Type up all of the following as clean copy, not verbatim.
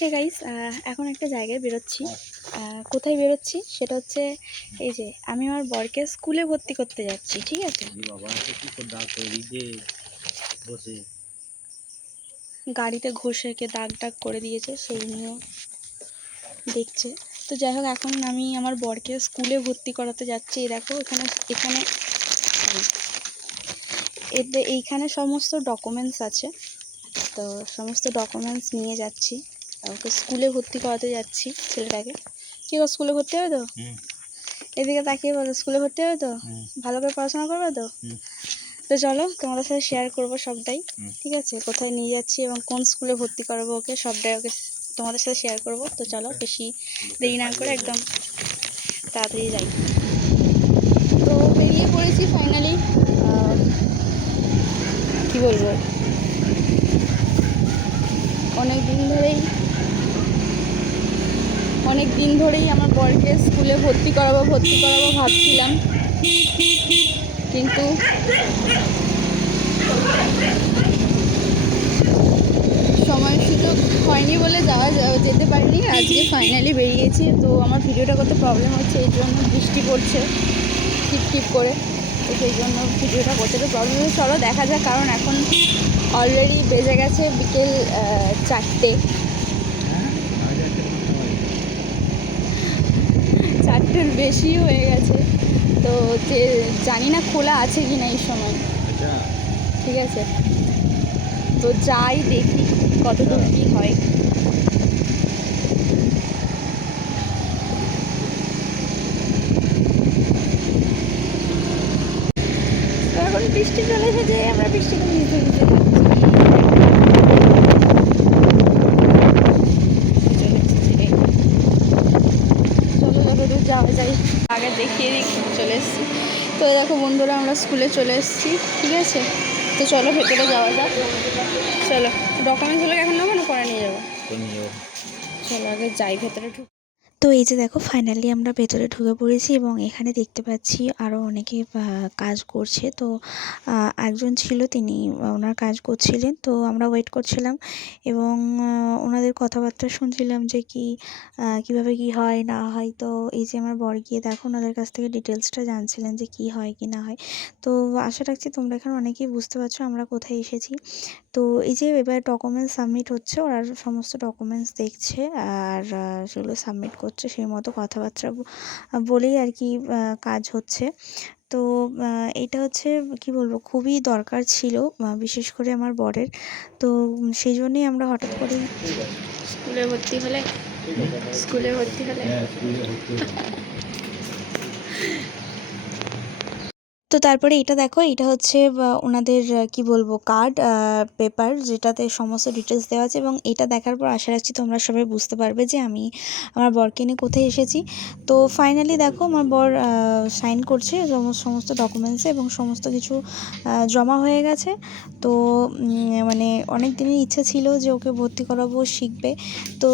Hey guys, এখন একটা জায়গায় বেরোচ্ছি। কোথায় বেরোচ্ছি সেটা হচ্ছে এই যে আমি আমার বরকে স্কুলে ভর্তি করতে যাচ্ছি। ঠিক আছে, গাড়িতে ঘষে কে দাগ দাগ করে দিয়েছে, সেই নিয়ে দেখছে। তো যাই হোক, এখন আমি আমার বরকে স্কুলে ভর্তি করাতে যাচ্ছি। এই দেখো, এখানে এখানে এইখানে সমস্ত ডকুমেন্টস আছে। তো সমস্ত ডকুমেন্টস নিয়ে যাচ্ছি, ওকে স্কুলে ভর্তি করাতে যাচ্ছি ছেলেটাকে। কি গো, স্কুলে ভর্তি হবে তো? এদিকে তাকিয়ে বলো, স্কুলে ভর্তি হবে তো? ভালো করে পড়াশোনা করবে তো? তো চলো, তোমাদের সাথে শেয়ার করবো সবটাই। ঠিক আছে, কোথায় নিয়ে যাচ্ছি এবং কোন স্কুলে ভর্তি করাবো ওকে, সবটাই ওকে তোমাদের সাথে শেয়ার করবো। তো চলো, বেশি দেরি না করে একদম তাড়াতাড়ি যাই। তো বেরিয়ে পড়েছি ফাইনালি। কি বলবো, অনেক দিন ধরেই আমার বরকে স্কুলে ভর্তি করাবো ভাবছিলাম, কিন্তু সময় সুযোগ হয়নি বলে যেতে পারিনি। আজকে ফাইনালি বেরিয়েছি। তো আমার ভিডিওটা করতে প্রবলেম হচ্ছে, এই জন্য বৃষ্টি পড়ছে টিপ করে, তো সেই জন্য ভিডিওটা করতে তো প্রবলেম হচ্ছে। চলো দেখা যাক, কারণ এখন অলরেডি বেজে গেছে বিকেল 4টের বেশি হয়ে গেছে। তো যে জানি না খোলা আছে কি না এই সময়। ঠিক আছে, তো যাই দেখি কতদূর কী হয়। তো এখন বৃষ্টি চলে এসেছে, আমরা বৃষ্টিতে ভিজতে ভিজতে চলো যতদূর যাওয়া যায় আগে দেখিয়ে দিই। চলে এসেছি। তো দেখো বন্ধুরা, আমরা স্কুলে চলে এসেছি। ঠিক আছে, তো চলো ভেতরে যাওয়া যাক। চলো, ডকুমেন্টসগুলো এখন নেবো না পরে নিয়ে যাবো? চলো আগে যাই ভেতরে। তো এই যে দেখো, ফাইনালি আমরা ভেতরে ঢুকে পড়েছি এবং এখানে দেখতে পাচ্ছি আরও অনেকে কাজ করছে। তো একজন ছিল, তিনি ওনার কাজ করছিলেন। তো আমরা ওয়েট করছিলাম এবং ওনাদের কথাবার্তা শুনছিলাম যে কীভাবে কি হয় না হয়। তো এই যে আমার বর গিয়ে দেখো ওনাদের কাছ থেকে ডিটেলসটা জানছিলেন যে কি হয় কি না হয়। তো আশা রাখছি তোমরা এখানে অনেকেই বুঝতে পারছো আমরা কোথায় এসেছি। তো এই যে এবার ডকুমেন্টস সাবমিট হচ্ছে, ওরা সমস্ত ডকুমেন্টস দেখছে আর সেগুলো সাবমিট করছে, সেই মতো কথাবার্তা বলেই আর কি কাজ হচ্ছে। তো এটা হচ্ছে কি বলবো, খুবই দরকার ছিল, বিশেষ করে আমার বরের। তো সেই জন্যই আমরা হঠাৎ করেই স্কুলে ভর্তি হলে তো তারপরে এটা দেখো, এটা হচ্ছে ওনাদের কি বলবো কার্ড পেপার, যেটাতে সমস্ত ডিটেলস দেওয়া আছে। এবং এটা দেখার পর আশা রাখছি তোমরা সবাই বুঝতে পারবে যে আমি আমার বরকে নিয়ে কোথায় এসেছি। তো ফাইনালি দেখো, আমার বর সাইন করছে সমস্ত ডকুমেন্টসে এবং সমস্ত কিছু জমা হয়ে গেছে। তো মানে অনেক দিনের ইচ্ছা ছিল যে ওকে ভর্তি করাবো, শিখবে। তো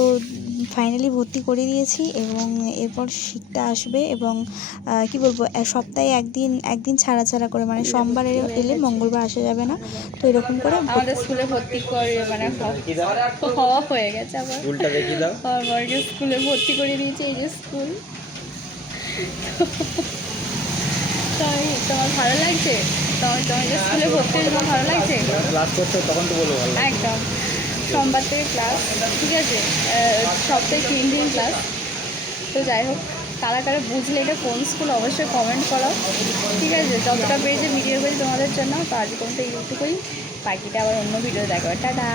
ফাইনালি ভর্তি করে দিয়েছি এবং এরপর শিখতে আসবে। এবং কি বলবো, সপ্তাহে একদিন ছাড়া করে, মানে সোমবার এলে মঙ্গলবার আসা যাবে না। তো এরকম করে আমাদের স্কুলে ভর্তি করে, মানে হওয়া হয়ে গেছে। আবার আমার বরকে স্কুলে ভর্তি করে দিয়েছে, এই যে স্কুল। তোমার ভালো লাগছে? তোমার স্কুলে ভর্তি হয়ে তোমার ভালো লাগছে? ক্লাস করতে তখন তো বলো ভালো। একদম, সোমবার থেকে ক্লাস। ঠিক আছে, সপ্তাহে 3 দিন ক্লাস। তো যাই হোক, কারা বুঝলে এটা কোন স্কুল অবশ্যই কমেন্ট করো। ঠিক আছে, যতটা পেয়েছে ভিডিও করি তোমাদের জন্য। তো আজ পর্যন্ত এইটুকুই, বাকিটা আবার অন্য ভিডিও দেখো। টাটা।